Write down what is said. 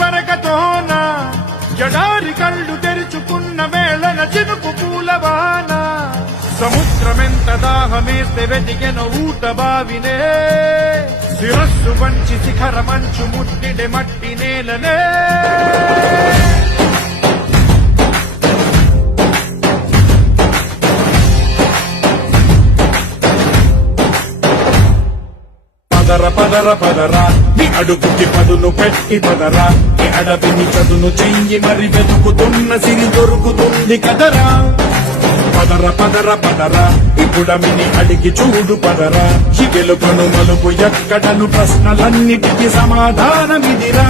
పరకతోన జడారి కళ్ళు తెరుచుకున్న వేళన చినుకు పూలవాన సముద్రమెంత దాహమేస్తే వెతికెన ఊట బావినే శిరస్సు వంచి శిఖర మంచు ముట్టిడే మట్టి నేలనే పదర పదర పదరా నీ అడుగుకి పదును పెట్టి పదరా నీ అడవిని చదును చెయ్యి మరి వెతుకుతున్న సిరి దొరుకుతుంది కదరా పదర పదర పదరా ఇప్పుడమిని అడిగి చూడు పదరా ఈ వెలుగును మలుపు ఎక్కడను ప్రశ్నలన్నిటికీ సమాధానమిదిరా